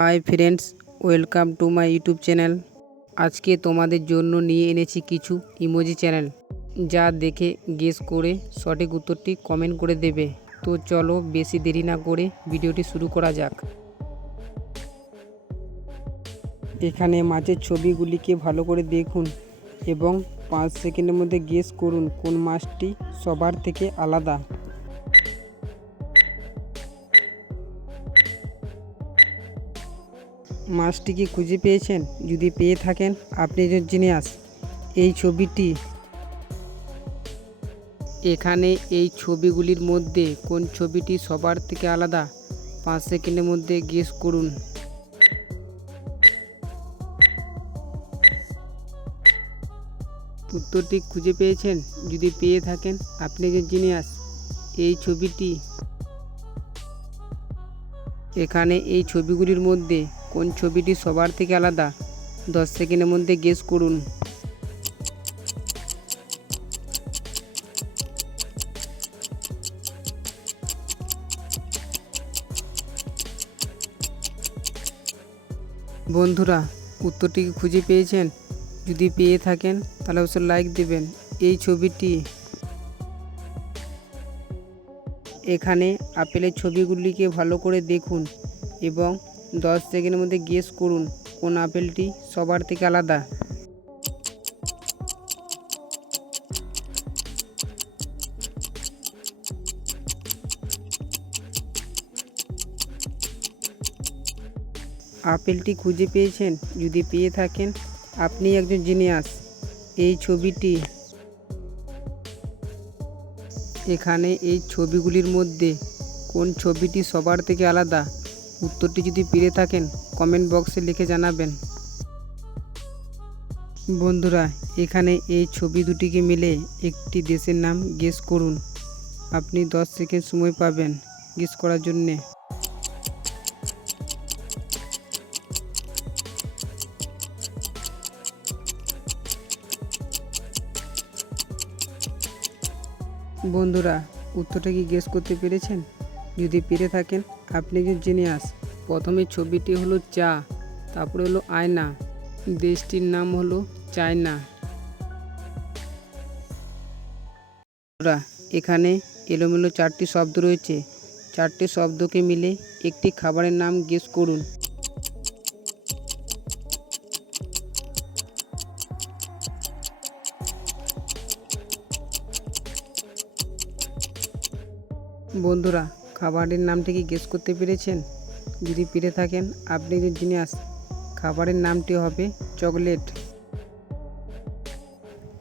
Hi friends, welcome to my YouTube channel. আজকে তোমাদের জন্য নিয়ে এনেছি কিছু ইমোজি চ্যানেল, যা দেখে গেস করে সঠিক উত্তরটি কমেন্ট করে দেবে। তো চলো বেশি দেরি না করে ভিডিওটি শুরু করা যাক। এখানে মাছের ছবিগুলিকে ভালো করে দেখুন এবং 5 সেকেন্ডের মধ্যে গেস করুন কোন মাছটি সবার থেকে আলাদা। মাছটিকে খুঁজে পেয়েছেন? যদি পেয়ে থাকেন আপনি একজন জিনিয়াস। এই ছবিটি এখানে এই ছবিগুলির মধ্যে কোন ছবিটি সবার থেকে আলাদা? 5 সেকেন্ডের মধ্যে গেস করুন। উত্তরটি খুঁজে পেয়েছেন? যদি পেয়ে থাকেন আপনি একজন জিনিয়াস। এই ছবিটি এখানে এই ছবিগুলির মধ্যে কোন ছবিটি সবার থেকে আলাদা? 10 সেকেন্ডের মধ্যে গেস করুন। বন্ধুরা, উত্তরটি কি খুঁজে পেয়েছেন? যদি পেয়ে থাকেন তাহলে অবশ্যই লাইক দেবেন। এই ছবিটি এখানে আপেলের ছবিগুলিকে ভালো করে দেখুন এবং 10 সেকেন্ডের মধ্যে গেস করুন কোন আপেলটি সবার থেকে আলাদা। আপেলটি খুঁজে পেয়েছেন? যদি পেয়ে থাকেন আপনি একজন জিনিয়াস। এই ছবিটি এখানে এই ছবিগুলির মধ্যে কোন ছবিটি সবার থেকে আলাদা? উত্তরটি যদি পেয়ে থাকেন কমেন্ট বক্সে লিখে জানাবেন। বন্ধুরা, এখানে এই ছবি দুটিকে মিলে একটি দেশের নাম গেস করুন। আপনি 10 সেকেন্ড সময় পাবেন গেস করার জন্যে। বন্ধুরা, উত্তরটা কি গেস করতে পেরেছেন? যদি পেরে থাকেন আপনি একজন জিনিয়াস। প্রথমে ছবিটি হলো চা, তারপরে হলো আয়না, দেশটির নাম হলো চায়না। এখানে এলোমেলো 4টি শব্দ রয়েছে। 4টি শব্দকে মিলে একটি খাবারের নাম গেস করুন। বন্ধুরা, খাবারের নামটি কি গেস করতে পেরেছেন? যদি পেরে থাকেন আপনি একজন জিনিয়াস। খাবারের নামটি হবে চকলেট।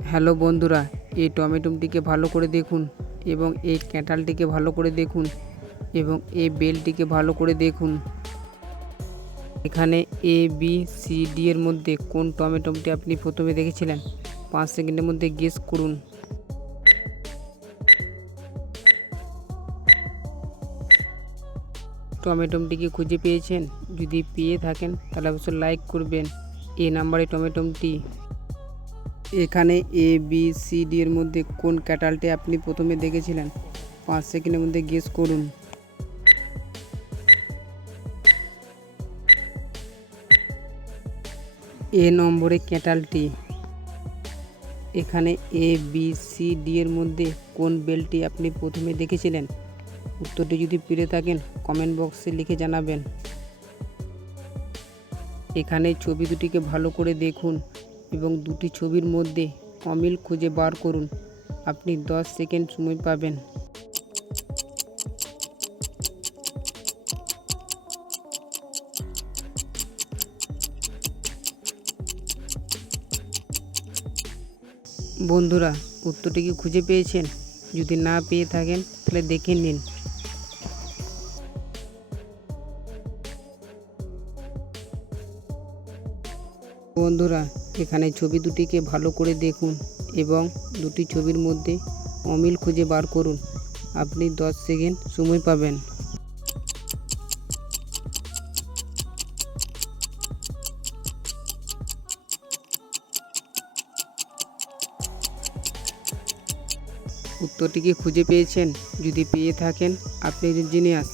হ্যালো বন্ধুরা, এই টমেটোটিকে ভালো করে দেখুন এবং এই ক্যাঁঠালটিকে ভালো করে দেখুন এবং এই বেলটিকে ভালো করে দেখুন। এখানে এ বি সি ডি এর মধ্যে কোন টমেটোটি আপনি প্রথমে দেখেছিলেন? 5 সেকেন্ডের মধ্যে গেস করুন। টমেটোটিকে খুঁজে পেয়েছেন? যদি পেয়ে থাকেন তাহলে অবশ্যই লাইক করবেন। এই নাম্বারে টমেটোটি এখানে এ বি সি ডি এর মধ্যে কোন ক্যাটালটি আপনি প্রথমে দেখেছিলেন? 5 সেকেন্ডের মধ্যে গেস করুন। এ নম্বরে ক্যাটালটি এখানে এ বি সি ডি এর মধ্যে কোন বেলটি আপনি প্রথমে দেখেছিলেন? উত্তরটি যদি পেরে থাকেন কমেন্ট বক্সে লিখে জানাবেন। এখানে ছবি দুটিকে ভালো করে দেখুন এবং দুটি ছবির মধ্যে অমিল খুঁজে বার করুন। আপনি 10 সেকেন্ড সময় পাবেন। বন্ধুরা, উত্তরটি কি খুঁজে পেয়েছেন? যদি না পেয়ে থাকেন তাহলে দেখে নিন। বন্ধুরা, এখানে ছবি দুটিকে ভালো করে দেখুন এবং দুটি ছবির মধ্যে অমিল খুঁজে বার করুন। আপনি 10 সেকেন্ড সময় পাবেন। উত্তরটি কি খুঁজে পেয়েছেন? যদি পেয়ে থাকেন আপনি একজন জিনিয়াস।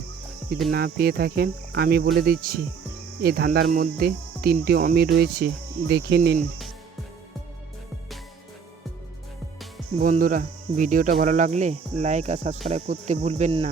যদি না পেয়ে থাকেন আমি বলে দিচ্ছি, এই ধাঁধার মধ্যে 3টি অমির রয়েছে, দেখে নিন। বন্ধুরা, ভিডিওটা ভালো লাগলে লাইক আর সাবস্ক্রাইব করতে ভুলবেন না।